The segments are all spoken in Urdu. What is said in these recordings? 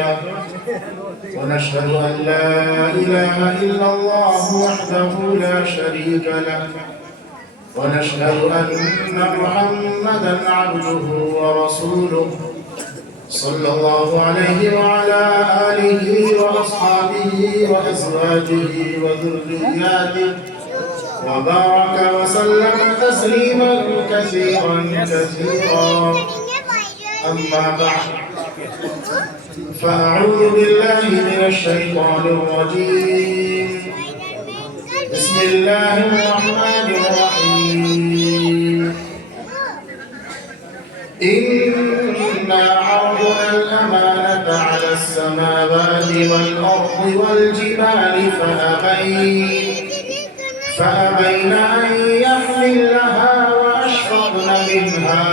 له ونشهد أن لا إله إلا الله وحده لا شريك له ونشهد أن محمدا عبده ورسوله صلى الله عليه وعلى آله وأصحابه وأزواجه وذرياته وبارك وسلم تسليما كثيرا أما بعد فأعوذ بالله من الشيطان الرجيم بسم الله الرحمن الرحيم إنا عرضنا الأمانة على السماوات والأرض والجبال فأبين أن يحملنها وأشفقن منها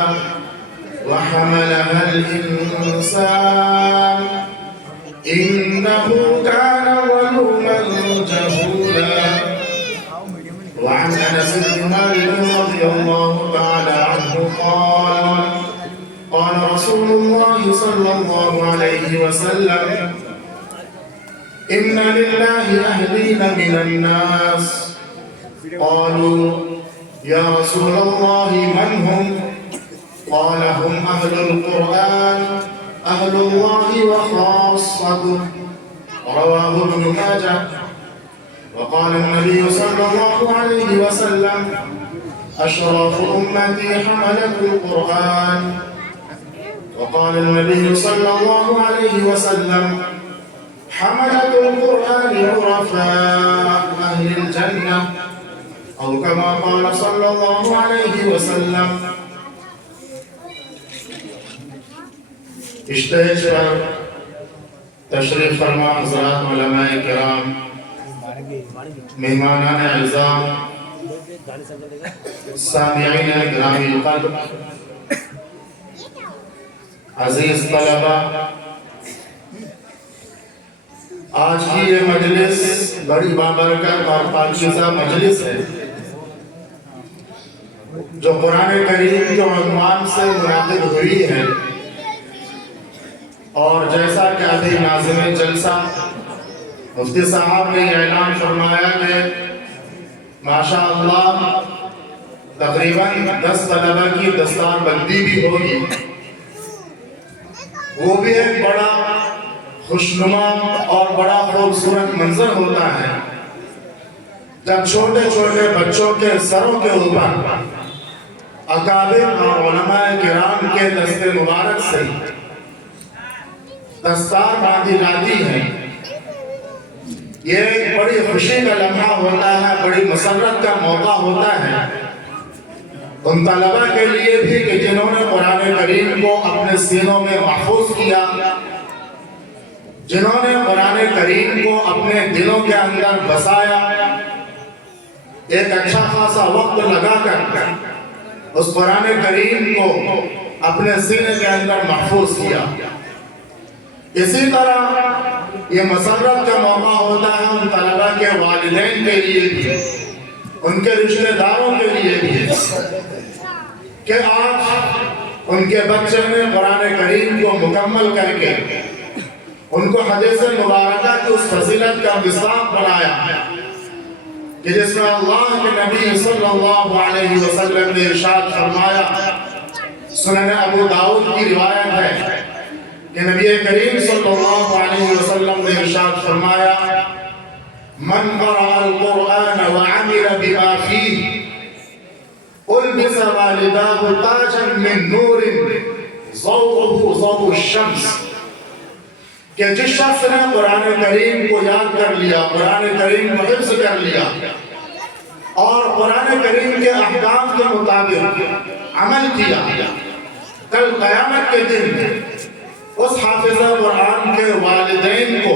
وحملها الإنسان إنه كان ظلوما جهولا. وعن أنس بن مالك رضي الله تعالى عنه قال رسول الله صلى الله عليه وسلم إن لله أهلين من الناس قالوا يا رسول الله من هم؟ قال هم أهل القرآن أهل الله وخاصته. رواه ابن ماجه. وقال النبي صلى الله عليه وسلم أشراف أمتي حملة القرآن. وقال النبي صلى الله عليه وسلم حملة القرآن عرفاء أهل الجنة أو كما قال صلى الله عليه وسلم. اسٹیج پر تشریف فرما حضرات علماء کرام، مہمانان اعزام، سامعین گرامی القلب، عزیز طلبہ، آج کی یہ مجلس بڑی بابرکت اور پاکیزہ مجلس ہے جو قرآن کریم کے عنوان سے منعقد ہوئی ہے، اور جیسا کہ ابھی ناظم جلسہ مفتی صاحب نے اعلان فرمایا کہ ماشاءاللہ تقریباً 10 طلبہ کی دستار بندی بھی ہوگی، وہ بھی ایک بڑا خوشنما اور بڑا خوبصورت منظر ہوتا ہے جب چھوٹے چھوٹے بچوں کے سروں کے اوپر اکابر اور علماء کرام کے دست مبارک سے دستار باندھی جاتی ہے۔ یہ ایک بڑی خوشی کا لمحہ ہوتا ہے، بڑی مسرت کا موقع ہوتا ہے ان طلبہ کے لیے بھی کہ جنہوں نے قرآن کریم کو اپنے سینوں میں محفوظ کیا، جنہوں نے قرآن کریم کو اپنے دلوں کے اندر بسایا، ایک اچھا خاصا وقت لگا کر اس قرآن کریم کو اپنے سینے کے اندر محفوظ کیا۔ اسی طرح یہ مسرت کا موقع ہوتا ہے ان طلبہ کے والدین کے لیے بھی، ان کے رشتہ داروں کے لیے بھی، کہ آج ان کے بچے نے قرآن کریم کو مکمل کر کے ان کو حدیث مبارکہ کی اس فضیلت کا مصداق بنایا کہ جس میں اللہ کے نبی صلی اللہ علیہ وسلم نے ارشاد فرمایا، سنن ابو داؤد کی روایت ہے کہ نبی کریم صلی اللہ علیہ وسلم نے ارشاد فرمایا، من قرأ القرآن وعمل بما فيه ألبس والداه تاجا من نور ضوءه ضوء الشمس، کہ جس شخص نے قرآن کریم کو یاد کر لیا، قرآن کریم کو حفظ کر لیا اور قرآن کریم کے احکام کے مطابق عمل کیا، کل قیامت کے دن اس حافظ قرآن کے والدین کو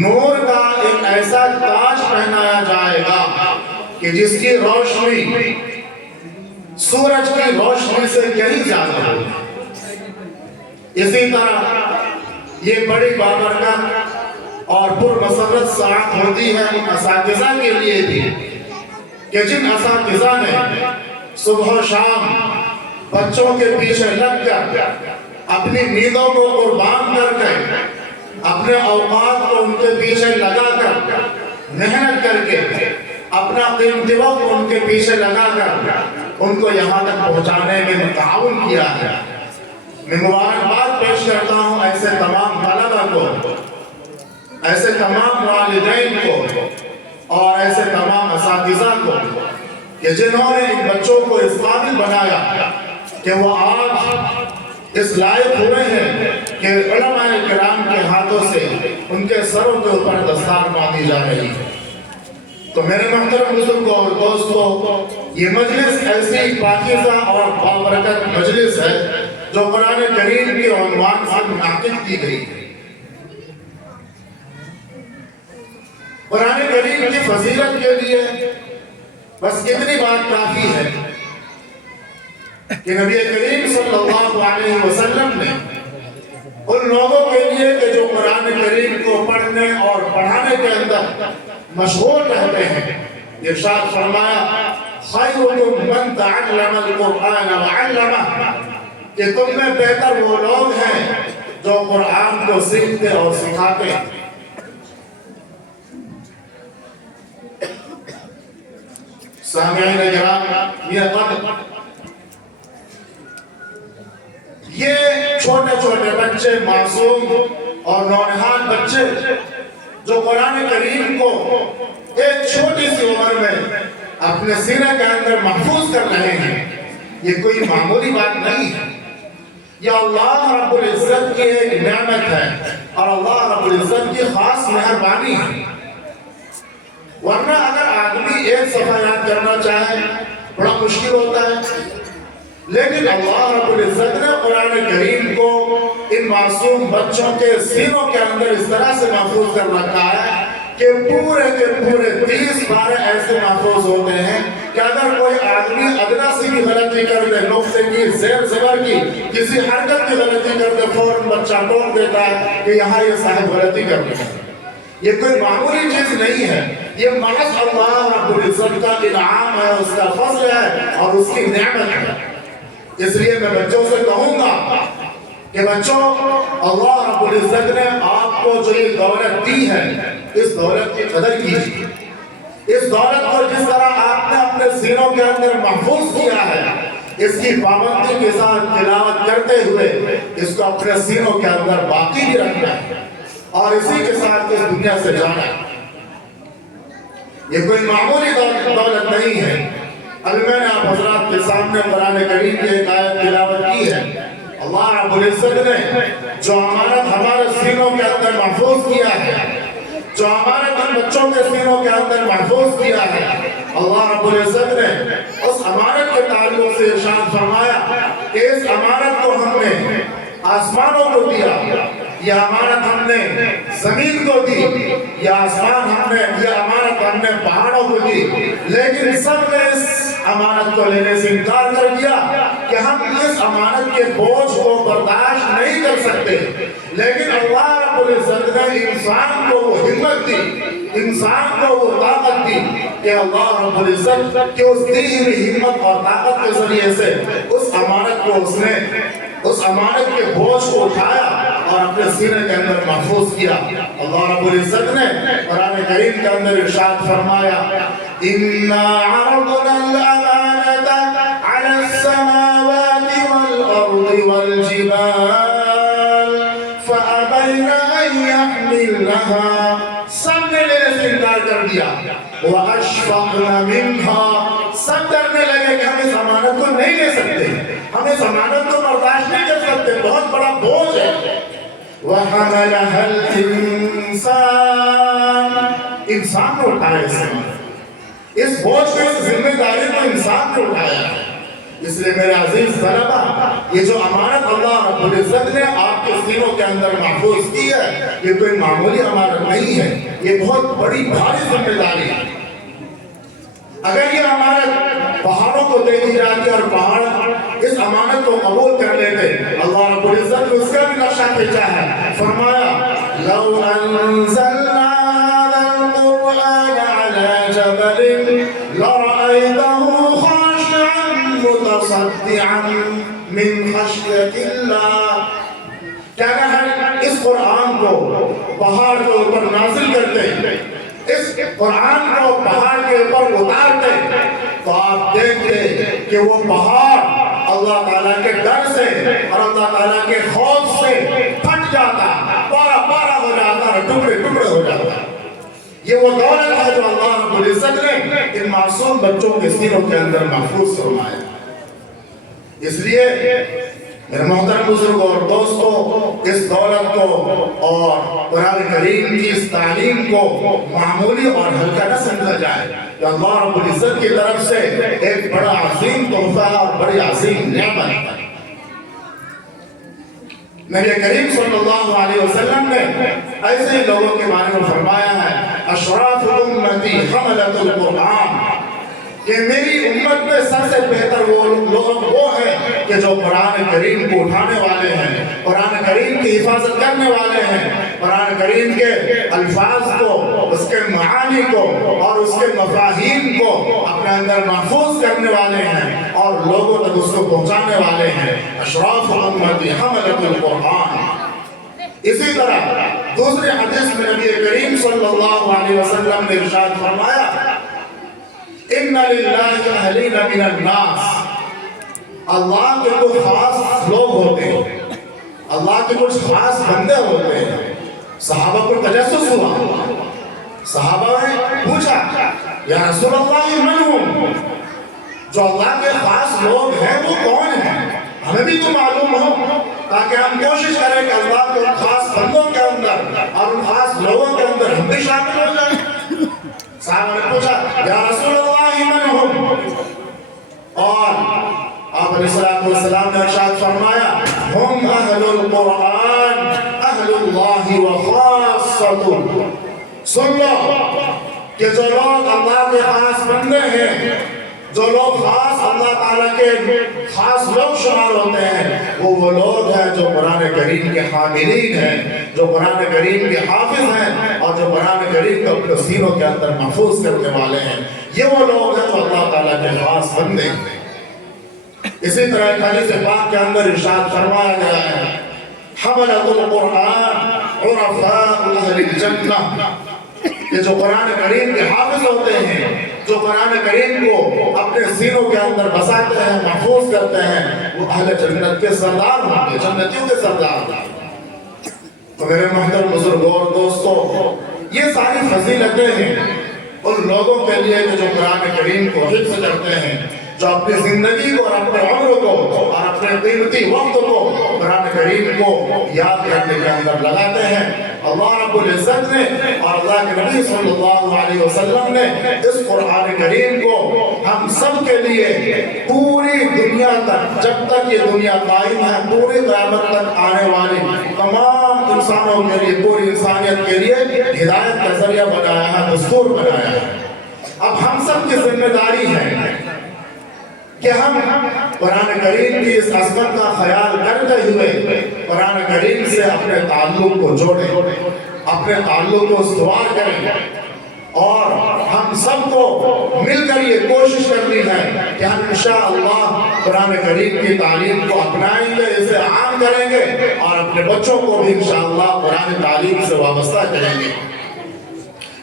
نور کا ایک ایسا تاج پہنایا جائے گا کہ جس کی روشنی سورج کی روشنی سے کہیں زیادہ ہوگی۔ اسی طرح یہ بڑی بابرکت اور پرمسرت ساعت ہوتی ہے ان اساتذہ کے لیے بھی کہ جن اساتذہ نے صبح و شام بچوں کے پیچھے لگ کر اپنی نیندوں کو قربان کر کے اپنے اوقات کو ان کے پیچھے لگا کر محنت کر کے اپنا قیمتی وقت ان کے پیچھے لگا کر ان کو یہاں تک پہنچانے میں تعاون کیا ہے۔ میں مبارکباد پیش کرتا ہوں ایسے تمام طلبہ کو، ایسے تمام والدین کو اور ایسے تمام اساتذہ کو کہ جنہوں نے ان بچوں کو اس قابل بنایا کہ وہ آج اس لائق ہوئے ہیں کہ علماء کرام کے ہاتھوں سے ان کے سروں کے اوپر دستار باندھی جا رہی ہے۔ تو میرے محترم بزرگوں اور دوستوں، یہ مجلس ایسی پاکیزہ اور بابرکت مجلس ہے جو قرآن کریم کے عنوان سے منعقد کی گئی ہے۔ قرآن کریم کی فضیلت کے لیے بس اتنی بات کافی ہے کہ نبی کریم صلی اللہ علیہ وسلم نے ان لوگوں کے لیے کہ جو قرآن کریم کو پڑھنے اور پڑھانے کے اندر مشغول رہتے ہیں، ارشاد فرمایا خیرکم من تعلم القرآن وعلمہ، کہ تم میں بہتر وہ لوگ ہیں جو قرآن کو سیکھتے اور سکھاتے ہیں۔ سامعین کرام، یہ چھوٹے چھوٹے بچے، معصوم اور نونہال بچے جو قرآن کریم کو ایک چھوٹی سی عمر میں اپنے سینے کے اندر محفوظ کر رہے ہیں، یہ کوئی معمولی بات نہیں ہے۔ یہ اللہ رب العزت کی ایک نعمت ہے اور اللہ رب العزت کی خاص مہربانی ہے۔ ورنہ اگر آدمی ایک صفحہ یاد کرنا چاہے بڑا مشکل ہوتا ہے، لیکن اللہ رب العزت نے قرآن کریم کو ان معصوم بچوں کے سینوں کے اندر اس طرح سے محفوظ کر رکھا ہے کہ پورے کے پورے 30 پارے ایسے محفوظ ہوتے ہیں کہ اگر کوئی آدمی ادنا سی بھی غلطی کر دے، نقطے کی، زیر زبر کی، کسی حرکت کی غلطی کر دے، فوراً بچہ ٹوک دیتا ہے کہ یہاں یہ صاحب غلطی کر دے۔ یہ کوئی معمولی چیز نہیں ہے، یہ محض اللہ رب العزت کا انعام ہے، اس کا فضل ہے اور اس کی نعمت ہے۔ اس لیے میں بچوں سے کہوں گا کہ بچوں، اللہ رب العزت نے آپ کو جو یہ دولت دی ہے، اس دولت کی قدر کیجیے۔ اس دولت کو جس طرح آپ نے اپنے سینوں کے اندر محفوظ کیا ہے، اس کی پابندی کے ساتھ تلاوت کرتے ہوئے اس کو اپنے سینوں کے اندر باقی بھی رکھنا ہے اور اسی کے ساتھ اس دنیا سے جانا ہے۔ یہ کوئی معمولی دولت نہیں ہے۔ ابھی میں نے آپ حضرات کے سامنے قرآن کریم کی ایک آیت تلاوت کی ہے۔ اللہ رب العزت نے جو امانت ہمارے سینوں کے اندر محفوظ کیا ہے، جو امانت ہم بچوں کے سینوں کے اندر محفوظ کیا ہے، اللہ رب العزت نے اس امانت کے تعلق سے ارشاد فرمایا کہ اس امانت کو ہم نے آسمانوں کو دیا، یہ امانت ہم نے زمین کو دی، یہ امانت ہم نے پہاڑوں کو دی، لیکن سب نے اس امانت کو لینے سے انکار کر دیا کہ ہم اس امانت کے بوجھ کو برداشت نہیں کر سکتے۔ لیکن اللہ رب العزت نے انسان کو وہ ہمت دی، انسان کو وہ طاقت دی کہ اللہ رب العزت کی اس دی ہوئی ہمت اور طاقت کے ذریعے سے اس امانت کو اس امانت کے بوجھ کو اٹھایا اور اپنے سینے کے اندر محفوظ کیا۔ اللہ رب العزت نے قرآن کریم کے اندر ارشاد فرمایا إِنَّا عَرَضْنَا الْأَمَانَةَ عَلَى السَّمَاوَاتِ وَالْأَرْضِ وَالْجِبَالِ فَأَبَيْنَ أَن يَحْمِلْنَهَا، سب نے لینے سے انکار کر دیا۔ وَأَشْفَقْنَ مِنْهَا، سب ڈرنے لگے کہ ہم اس امانت کو نہیں لے سکتے، ہم اس امانت کو برداشت نہیں کر سکتے، بہت بڑا بوجھ ہے۔ وَحَمَلَهَا الْإِنسَانُ، انسان نے اٹھایا اس بوجھ کو، اس ذمہ داری کو انسان نے اٹھایا ہے۔ اس لیے میرے عزیز طلبہ، یہ جو امانت اللہ رب العزت نے آپ کے سینوں کے اندر محفوظ کی ہے، یہ کوئی معمولی امانت نہیں ہے، یہ بہت بڑی بھاری ذمہ داری ہے۔ اگر یہ امانت پہاڑوں کو دے دی جاتی اور پہاڑ اس امانت کو قبول کر لیتے، اللہ رب العزت نے اس کا بھی نقشہ کھینچا ہے، فرمایا لَوْ أَنزَلْنَا هَذَا الْقُرْآنَ عَلَى جَبَلٍ لَرَأَيْتَهُ خَاشِعًا مُتَصَدِّعًا مِنْ خَشْيَةِ اللَّهِ، کہ اگر ہم اس قرآن کو پہاڑ کے اوپر نازل کرتے، اس قرآن کو پہاڑ کے اوپر اتارتے، تو آپ دیکھتے کہ وہ پہاڑ اللہ تعالیٰ کے ڈر سے اور اللہ تعالیٰ کے خوف سے پھٹ جاتا، پارا پارا ہو جاتا، ٹکڑے ٹکڑے ہو جاتا۔ یہ وہ دولت ہے جو اللہ رب العزت نے ان معصوم بچوں کے سینوں کے اندر محفوظ فرمایا۔ اس لیے میرے محترم بزرگوں اور دوستوں، اس دولت کو اور قرآن کریم کی اس تعلیم کو معمولی اور ہلکا نہ سمجھا جائے، کہ اللہ رب العزت کی طرف سے ایک بڑا عظیم تحفہ اور بڑی عظیم نعمت ہے۔ نبی کریم صلی اللہ علیہ وسلم نے ایسے لوگوں کے بارے میں فرمایا ہے، اشراف امتی حملۃ القرآن، کہ میری امت میں سب سے بہتر وہ لوگ وہ ہیں کہ جو قرآن کریم کو اٹھانے والے ہیں، قرآن کریم کی حفاظت کرنے والے ہیں، قرآن کریم کے الفاظ کو، اس کے معانی کو اور اس کے مفاہیم کو اپنے اندر محفوظ کرنے والے ہیں اور لوگوں تک اس کو پہنچانے والے ہیں۔ اشراف امتی حملۃ القرآن۔ اسی طرح دوسرے حدیث میں نبی کریم صلی اللہ علیہ وسلم نے ارشاد فرمایا، ان للہ اہلین من الناس، اللہ کے کچھ خاص لوگ ہوتے ہیں، اللہ کے کچھ خاص بندے ہوتے ہیں۔ صحابہ کو تجسس ہوا، صحابہ نے پوچھا، یا رسول اللہ من ہم؟ جو اللہ کے خاص لوگ ہیں وہ کون ہیں؟ ہمیں بھی تو معلوم ہو، تاکہ ہم کوشش کریں کہ اللہ کے خاص بندوں کے اندر اور ان خاص لوگوں کے اندر ہم بھی شامل ہو جائیں۔ صحابہ نے پوچھا، یا رسول اللہ من ہم؟ اور آپ علیہ السلام نے ارشاد فرمایا، ہم اہل القرآن اہل اللہ وخاصۃ۔ سن لو کہ جو لوگ اللہ کے خاص بندے ہیں، جو لوگ خاص اللہ تعالیٰ کے خاص لوگ شمار ہوتے ہیں، وہ لوگ ہیں جو قرآن کریم کے حاملین ہیں، جو قرآن کریم کے حافظ ہیں اور جو قرآن کریم کو اپنے سینوں کے اندر محفوظ کرنے والے ہیں۔ یہ وہ لوگ ہیں جو اللہ تعالیٰ کے خاص بندے ہیں۔ اسی طرح ایک حدیث پاک کے اندر ارشاد فرمایا گیا ہے، حملۃ القرآن عرفاء اہل الجنہ، کہ جو قرآن کریم کے حافظ ہوتے ہیں، جو قرآن کریم کو اپنے سینوں کے اندر بساتے ہیں، محفوظ کرتے ہیں، وہ اہل جنت کے سردار ہوں گے، جنتیوں کے سردار۔ تو میرے محترم بزرگوں اور دوستوں، یہ ساری فضیلتیں ہیں ان لوگوں کے لیے کہ جو قرآن کریم کو حفظ کرتے ہیں، جو اپنی زندگی کو اور اپنے عمر کو اور اپنے قیمتی وقت کو قرآن کریم کو یاد کرنے کے اندر لگاتے ہیں۔ اللہ رب العزت نے اور اللہ کے نبی صلی اللہ علیہ وسلم نے اس قرآن کریم کو ہم سب کے لیے پوری دنیا تک، جب تک یہ دنیا قائم ہے، پوری قیامت تک آنے والی تمام انسانوں کے لیے، پوری انسانیت کے لیے ہدایت کا ذریعہ بنایا ہے، دستور بنایا ہے۔ اب ہم سب کی ذمہ داری ہے کہ ہم قرآن کریم کی اس عظمت کا خیال کرتے ہوئے قرآن کریم سے اپنے تعلق کو جوڑیں، اپنے تعلق کو استوار کریں، اور ہم سب کو مل کر یہ کوشش کرنی ہے کہ ہم انشاءاللہ قرآن کریم کی تعلیم کو اپنائیں گے، اسے عام کریں گے اور اپنے بچوں کو بھی انشاءاللہ قرآن تعلیم سے وابستہ کریں گے۔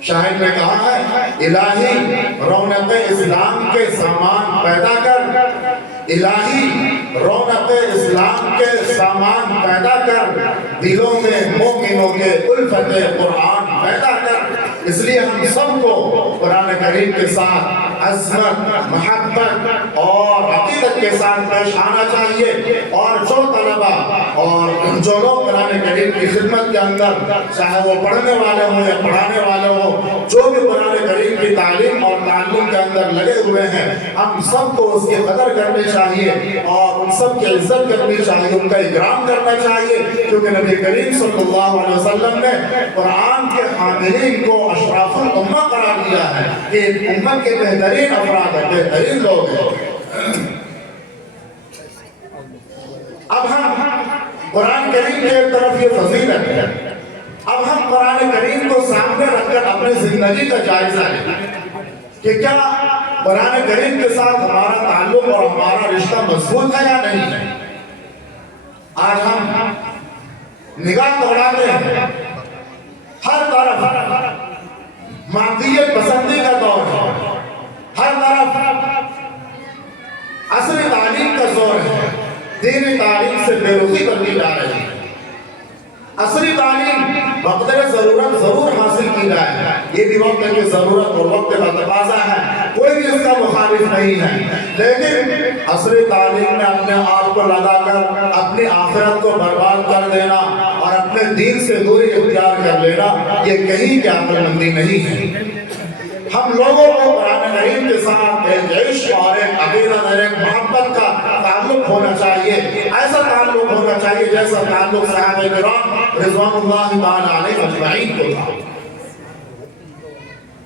شاعر نے کہا ہے، الہی رونق اسلام کے سامان پیدا کر، الہی رونق اسلام کے سامان پیدا کر، دلوں میں مومنوں کے الفت قرآن پیدا کر۔ اس لیے ہم سب کو قرآن کریم کے ساتھ عظمت، محبت اور عقیدت کے ساتھ پیش آنا چاہیے، اور جو طلبہ اور جو لوگ قرآن کریم کی خدمت کے اندر، چاہے وہ پڑھنے والے ہوں یا پڑھانے والے ہوں، جو بھی قرآن کریم کی تعلیم اور تعلم کے اندر لگے ہوئے ہیں، ہم سب کو اس کی قدر کرنی چاہیے اور ان سب کی عزت کرنی چاہیے، ان کا اکرام کرنا چاہیے، کیونکہ نبی کریم صلی اللہ علیہ وسلم نے قرآن کے حاملین کو اشراف الامہ قرار دیا ہے کہ امت کے بہترین افراد ہیں، بہترین لوگ ہیں۔ اب ہم قرآن کریم کی ایک طرف یہ فضیلت ہے، اب ہم قرآن کریم کو سامنے رکھ کر اپنی زندگی کا جائزہ لیں کہ کیا قرآن کریم کے ساتھ ہمارا تعلق اور ہمارا رشتہ مضبوط ہے یا نہیں ہے۔ آج ہم نگاہ دوڑاتے ہیں تعلیم بقدر ضرورت ضرور حاصل کی جائے، یہ بھی وقت کی ضرورت اور وقت کا تقاضا ہے، کوئی بھی اس کا مخالف نہیں ہے، لیکن عصری تعلیم میں اپنے آپ کو لگا کر اپنی آخرت کو برباد کر دینا اور اپنے دین سے دوری اختیار کر لینا یہ کہیں کی عقل مندی نہیں ہے۔ ہم لوگوں کو قرآن کریم کے ساتھ ایک عشق اور ایک عقیدت اور ایک محبت کا تعلق ہونا چاہیے، ایسا تعلق ہونا چاہیے جیسا تعلق صحابہ کرام رضوان اللہ تعالی علیہ اجمعین کو تھا۔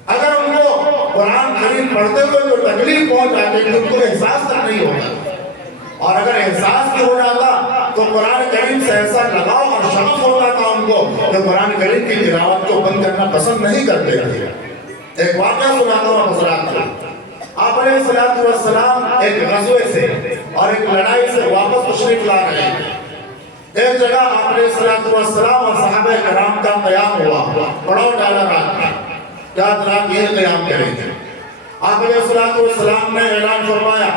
اگر ان کو قرآن کریم پڑھتے ہوئے جو تکلیف پہنچ جاتی تھی ان کو احساس تک نہیں ہوتا، اور اگر احساس بھی ہو جاتا تو قرآن کریم سے ایسا لگاؤ اور شغف ہوتا تھا ان کو کہ قرآن کریم کی تلاوت کو بند کرنا پسند نہیں کرتے تھے۔ ایک واقعہ سناتا ہوں حضرات کو۔ آپ علیہ السلام ایک غزوے سے اور ایک لڑائی سے واپس تشریف لا رہے ہیں۔ ایک جگہ آپ علیہ السلام اور صحابہ کرام کا قیام ہوا، پڑاؤ ڈالا رات میں، رات رات یہ قیام کریں گے۔ آپ علیہ السلام نے اعلان فرمایا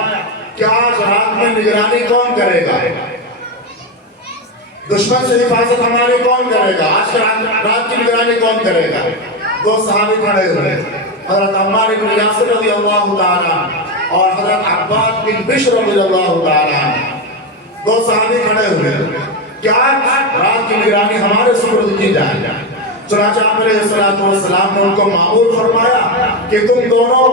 کہ آج رات میں نگرانی کون کرے گا، دشمن سے حفاظت ہماری کون کرے گا، آج رات کی نگرانی کون کرے گا۔ دو صحابی کھڑے ہوئے، حضرت عمار بن یاسر رضی اللہ تعالیٰ اور حضرت عباد بن بشر رضی اللہ تعالیٰ، دو صحابی کھڑے ہوئے کہ آج رات کی نگرانی ہمارے سپرد کی جائے۔ چنانچہ آپ علیہ السلام نے ان کو مأمور فرمایا کہ تم دونوں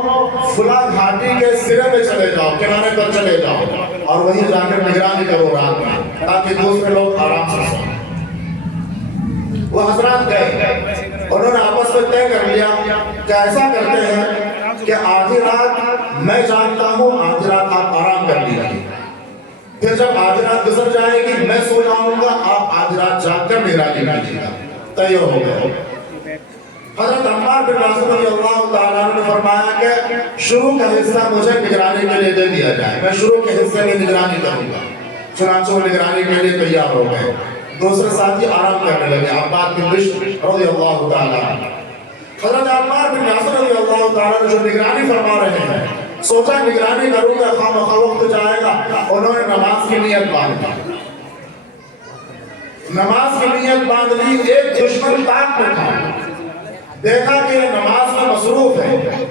فلاں گھاٹی کے سرے میں چلے جاؤ، کنارے پر چلے جاؤ اور وہیں جا کر نگرانی کرو رات میں تاکہ دوسرے لوگ آرام سے سوئیں۔ وہ حضرات گئے، انہوں نے آپس میں طے کر لیا کہ ایسا کرتے ہیں کہ آدھی رات میں جاگتا ہوں، آدھی رات آپ آرام کر لیجیے، پھر جب آدھی رات گزر جائے گی میں سو جاؤں گا، آپ آدھی رات جاگ کر نگرانی کیجیے گا۔ طے ہو گئے۔ حضرت عمار بن یاسر رضی اللہ تعالیٰ نے فرمایا کہ شروع کا حصہ مجھے نگرانی کے لیے دے دیا جائے، میں شروع کے حصے میں نگرانی کروں گا۔ چنانچہ وہ نگرانی کے لیے تیار ہو گئے۔ دوسرے ساتھی آرام کرنے لگے، عباد بن بشر رضی اللہ تعالیٰ۔ حضرت عمار بن یاسر رضی اللہ تعالیٰ نے جو نگرانی فرما رہے ہیں، سوچا نگرانی کروں گا خواہ وقت جائے گا، انہوں نے نماز کی نیت باندھ لی۔ نماز کی نیت باندھ لی، ایک دشمن طاق میں تھا، دیکھا کہ یہ نماز میں مصروف ہے،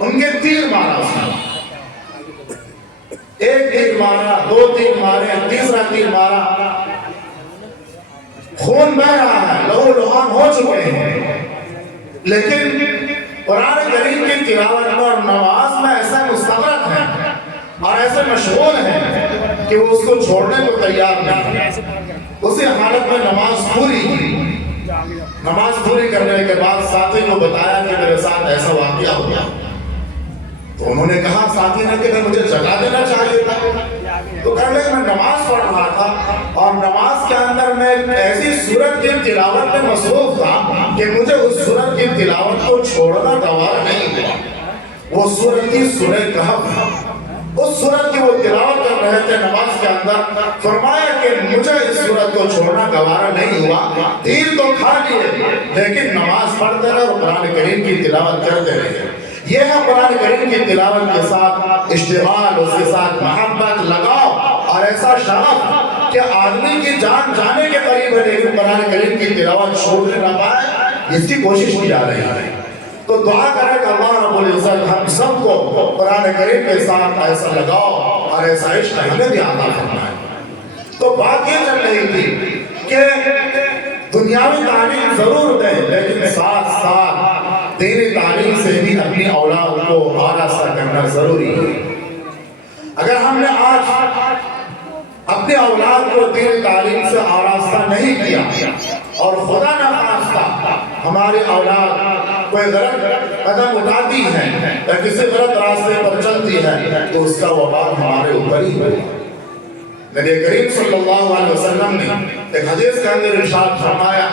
ان کے تیر مارا اس نے، ایک تیر مارا، دو تیر مارے، تیسرا تیر مارا، خون بہ رہا ہے، لہو لہان ہو چکے ہیں، لیکن قرآن کریم کی تلاوت میں اور نماز میں ایسا مستغرق ہے اور ایسے مشغول ہیں کہ وہ اس کو چھوڑنے کو تیار نہیں۔ اسی حالت میں نماز پوری ہوئی۔ نماز پوری کرنے کے بعد ساتھی کو بتایا کہ میرے ساتھ ایسا واقعہ ہوا، تو انہوں نے کہا ساتھی نے کہ مجھے جگا دینا چاہیے تھا، تو کہنے لگے میں نماز پڑھ رہا تھا اور نماز کے اندر میں ایسی سورت کی تلاوت میں مصروف تھا کہ مجھے اس سورت کی تلاوت کو چھوڑنا گوارا نہیں ہوا۔ وہ سورت کی سورہ کہف، اس سورت کی وہ تلاوت کر رہے تھے نماز کے اندر، فرمایا کہ مجھے اس سورت کو چھوڑنا گوارا نہیں ہوا، تیر تو کھا لیے لیکن نماز پڑھتے رہے اور قرآن کریم کی تلاوت کرتے رہے۔ یہ ہے قرآن کریم کی تلاوت کے ساتھ اشتغال، اس کے ساتھ محبت، لگاؤ اور ایسا شغف کہ آدمی کی جان جانے کے قریب ہے لیکن قرآن کریم کی تلاوت چھوڑنے نہ پائے، اس کی کوشش کی جا رہی ہے۔ تو دعا کریں کہ اللہ رب العزت ہم سب کو قرآن کریم کے ساتھ ایسا لگاؤ اور ایسا عشق ہمیں بھی عطا فرمائے۔ تو بات یہ چل رہی تھی کہ دنیاوی تعلیم ضرور دیں لیکن ساتھ ساتھ دینی تعلیم سے بھی اپنی اولاد کو آراستہ کرنا ضروری ہے۔ اگر ہم نے آج اپنے اولاد کو دینی تعلیم سے آراستہ نہیں کیا اور خدا نہ خواستہ ہماری اولاد کوئی غلط قدم اٹھاتی ہے یا کسی غلط راستے پر چلتی ہے تو اس کا وبال ہمارے اوپر ہی ہے۔ نبی کریم صلی اللہ علیہ وسلم نے ایک حدیث کے اندر ارشاد فرمایا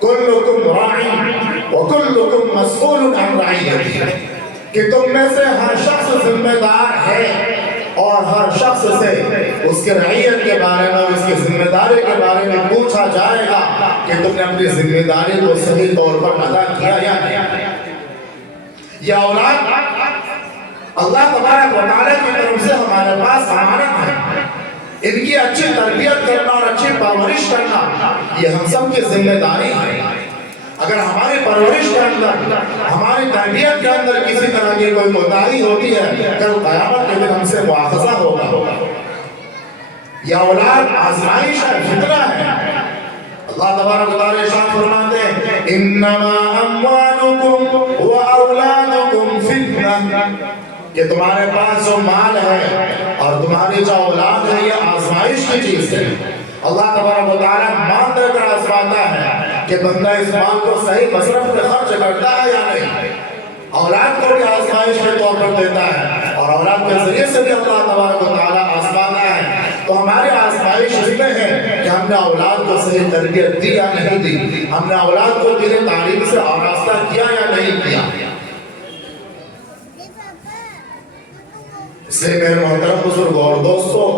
کلکم راع وکلکم مسئول عن رعیتہ، کہ تم میں سے ہر شخص ذمہ دار ہے اور ہر شخص سے اس کے رعیت کے بارے میں اور اس کی ذمہ داری کے بارے میں پوچھا جائے گا کہ تم نے اپنی ذمہ داری کو صحیح طور پر ادا کیا یا نہیں۔ یہ اولاد اللہ تبارک و تعالیٰ کی طرف سے ہمارے پاس امانت ہے، ان کی اچھی تربیت کرنا اور اچھی پرورش کرنا یہ ہم سب کی ذمہ داری ہے۔ اگر ہماری پرورش کے اندر، ہماری تربیت کے اندر کسی طرح کی کوئی کوتاہی ہوتی ہے، کل قیامت کے دن ہم سے مواخذہ ہوگا۔ یہ اولاد آزمائش ہے، فتنہ ہے۔ اللہ تبارک و تعالیٰ ارشاد فرماتے ہیں انما اموالکم و اولادکم فتنہ، کہ تمہارے پاس جو مال ہے اور تمہاری جو اولاد ہے یہ آزمائش کی چیز ہے۔ اللہ تبارک و تعالیٰ مال دے کر آزماتا ہے کہ بندہ اس مال کو صحیح مصرف میں خرچ کرتا ہے یا نہیں۔ اولاد کو بھی آزمائش کے طور پر دیتا ہے اور اولاد کے ذریعے سے بھی اللہ تبارک و تعالیٰ آزماتا ہے۔ تو ہماری آزمائش اس میں ہے کہ ہم نے اولاد کو صحیح تربیت دی یا نہیں دی، ہم نے اولاد کو دین تعلیم سے آراستہ کیا یا نہیں کیا۔ اس لیے میرے محترم بزرگوں اور دوستوں،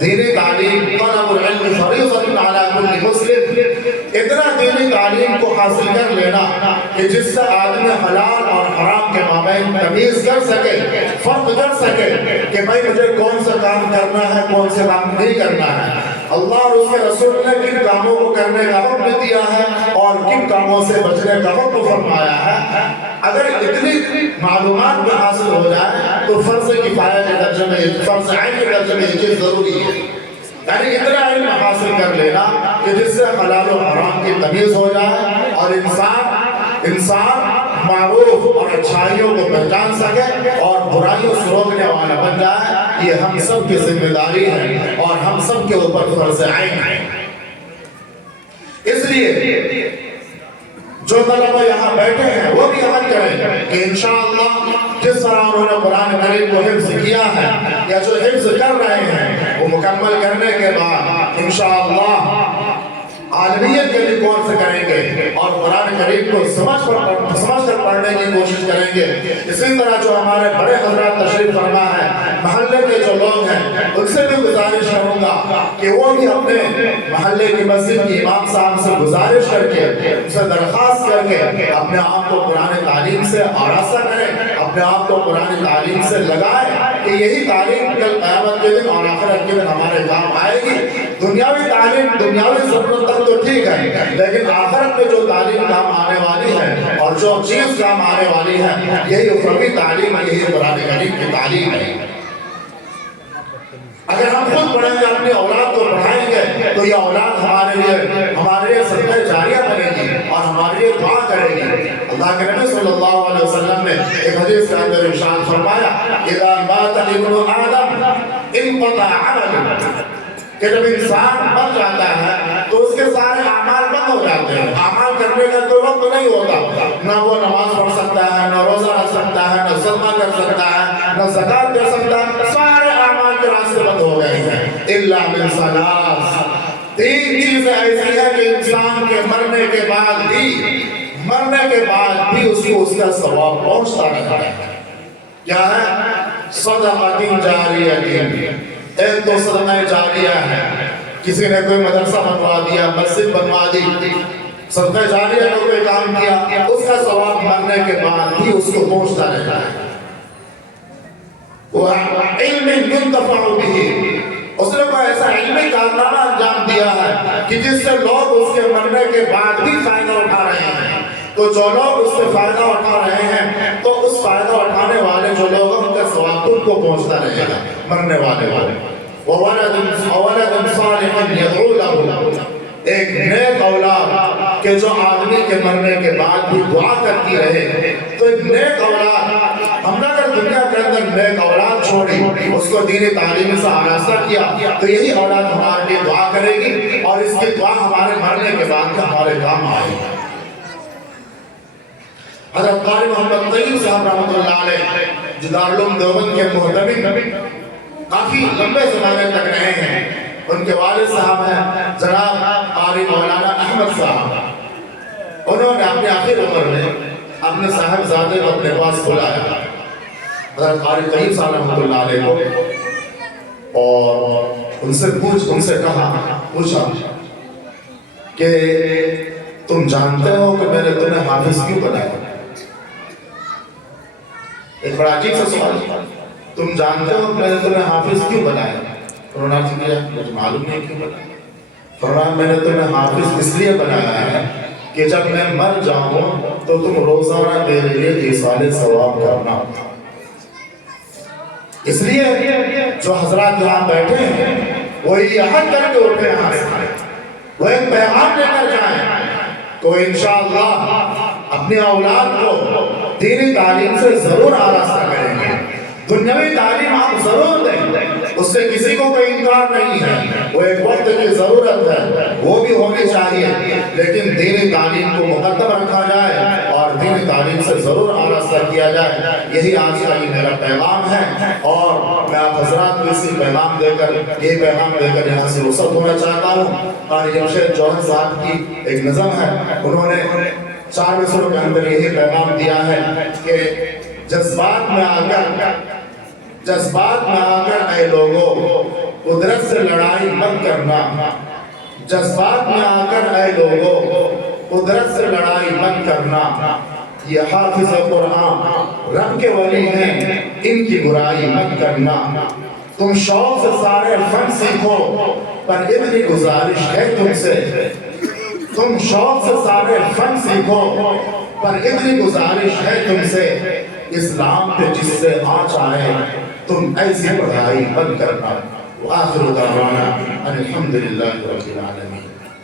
دینی تعلیم طلب العلم فریضۃ علی کل مسلم، اتنا دینی تعلیم کو حاصل کر لینا کہ جس سے آدمی حلال اور حرام کے مابین تمیز کر سکے، فرق کر سکے کہ بھائی مجھے کون سا کام کرنا ہے، کون سے کام نہیں کرنا ہے، اللہ اور اس کے رسول نے کن کاموں کو کرنے کا حکم دیا ہے اور کن کاموں سے بچنے کا حکم فرمایا ہے۔ اگر اتنی معلومات میں حاصل ہو جائے تو فرض کفایہ کے درجے میں، فرض عین کے درجے میں یہ چیز ضروری ہے، یعنی اتنا علم حاصل کر لینا کہ جس سے حلال و حرام کی تمیز ہو جائے اور انسان معروف اور اچھائیوں کو پہچان سکے اور برائیوں سے روکنے والا بن جائے۔ یہ ہم سب کی ذمہ داری ہے اور ہم سب کے اوپر فرض عین ہے۔ اس لیے جو طلبہ یہاں بیٹھے ہیں وہ بھی عمل کریں کہ انشاءاللہ جس طرح انہوں نے قرآن کریم کو حفظ کیا ہے یا جو حفظ کر رہے ہیں وہ مکمل کرنے کے بعد انشاءاللہ عالمیت کے بھی کورس کریں گے اور قرآن کریم کو سمجھ کر پڑھنے کی کوشش کریں گے۔ اسی طرح جو ہمارے بڑے حضرات تشریف فرما ہے، محلے کے جو لوگ ہیں ان سے بھی گزارش کروں گا کہ وہ بھی اپنے محلے کی مسجد کی امام صاحب سے گزارش کر کے، ان سے درخواست کر کے اپنے آپ کو قرآن تعلیم سے آراستہ کریں، اپنے آپ کو قرآن تعلیم سے لگائیں کہ یہی تعلیم کل قیامت کے دن اور آخرت کے دن ہمارے کام آئے گی۔ دنیاوی تعلیم، دنیاوی ضرورت تک تو ٹھیک ہے، لیکن آخرت میں جو تعلیم کام آنے والی ہے اور جو چیز کام آنے والی ہے یہی اخروی تعلیم ہے، یہی قرآن کریم کی تعلیم ہے۔ اگر ہم خود پڑھیں گے، اپنی اولاد کو پڑھائیں گے تو یہ اولاد ہمارے لیے صدقہ جاریہ بنے گی اور ہمارے لیے دعا کرے گی۔ اللہ کے نبی صلی اللہ علیہ وسلم نے ایک حدیث کے اندر ارشاد فرمایا اذا مات ابن آدم انقطع عمله، کہ جب انسان مر جاتا ہے تو اس کے سارے اعمال بند ہو جاتے ہیں، اعمال کرنے کا کوئی وقت نہیں ہوتا، نہ وہ نماز پڑھ سکتا ہے، نہ روزہ رکھ سکتا ہے، نہ صدقہ کر سکتا ہے، نہ زکات دے سکتا ہے، سارے اعمال کے راستے بند ہو گئے ہیں الا من ثلاث۔ تین چیزیں ایسی ہیں کہ انسان کے مرنے کے بعد بھی اس کو اس کا ثواب پہنچتا رہتا ہے۔ کیا ہے؟ صدقۃ جاریہ، ایک تو صدقہ جاریہ ہے، کسی نے کوئی مدرسہ بنوا دیا، مسجد بنوا دی، صدقہ جاریہ کا کوئی کام کیا، اس کا ثواب مرنے کے بعد بھی اس کو پہنچتا رہتا ہے۔ وعلم ينتفع به، اس نے کوئی ایسا علمی کارنامہ انجام دیا ہے کہ جس سے لوگ اس کے مرنے کے بعد بھی فائدہ اٹھا رہے ہیں، تو جو لوگ اس سے فائدہ اٹھا رہے ہیں تو اس فائدہ اٹھانے والے جو لوگ ان کا ثواب ان کو پہنچتا رہے گا مرنے والے۔ وَوَلَدٌ صَالِحٌ يَدْعُو لَهُ، ایک نیک اولاد کہ جو آدمی کے مرنے کے بعد بھی دعا کرتی رہے۔ تو ایک نیک اولاد، ہم نے اگر دنیا کے اندر نیک اولاد چھوڑی، اس کو دینی تعلیم سے آراستہ کیا تو یہی اولاد ہمارے لیے دعا کرے گی اور اس کی دعا ہمارے مرنے کے بعد ہمارے کام آئے گی۔ حضرت قاری محمد طیب صاحب رحمۃ اللہ علیہ جو دارالعلوم دیوبند کے محتمل کافی لمبے زمانے تک رہے ہیں، ان کے والد صاحب ہیں جناب قاری مولانا احمد صاحب، انہوں نے اپنے آخر عمر میں اپنے صاحبزادے کو اپنے پاس بلایا حضرت قاری طیب صاحب رحمۃ اللہ علیہ کو، اور ان سے پوچھا کہ تم جانتے ہو کہ میں نے تمہیں حافظ کیوں بنایا؟ ایک بڑا عجیب سا سوال، تم جانتے ہو کہ میں نے تمہیں حافظ کیوں بنایا؟ انہوں نے عرض کیا مجھے معلوم نہیں کیوں بنا. فرمایا میں نے تمہیں حافظ اس لیے بنایا ہے کہ جب میں مر جاؤں تو تم روزانہ میرے لیے ایصال ثواب کرنا. اس لیے جو حضرات یہاں بیٹھے ہیں وہ یہ عہد کر کے اٹھے یہاں سے, وہ ایک پیغام لے کر جائیں تو انشاءاللہ اپنی اولاد کو دینی تعلیم سے ضرور آراستہ کریں گے. دنیاوی تعلیم آپ ضرور دیں, اس سے کسی کو کوئی انکار نہیں ہے, وہ ایک وقت کی ضرورت ہے, وہ بھی ہونی چاہیے, لیکن دینی تعلیم کو مقدم رکھا جائے اور دینی تعلیم سے ضرور آراستہ کیا جائے. یہی آج کا یہ میرا پیغام ہے, اور میں آپ حضرات کو اسی پیغام دے کر یہاں سے رخصت ہونا چاہتا ہوں. اور جمشید جوہر صاحب کی ایک نظم ہے, انہوں نے 4 مصروں کے اندر یہی پیغام دیا ہے کہ جذبات میں آ کر اے لوگوں قدرت سے لڑائی مت کرنا. جذبات میں آ کر اے لوگوں قدرت سے لڑائی مت کرنا. یہ حافظ قرآن رب کے ولی ہیں, ان کی برائی مت کرنا. تم شوق سے سارے فن سیکھو پر اتنی گزارش ہے تم سے. تم شوق سے سارے فن سیکھو پر اتنی گزارش ہے تم سے. اسلام پہ جس سے آنچ آئے تم ایسی پڑھائی بند کرنا. وآخر دعوانا ان الحمدللہ رب العالمین.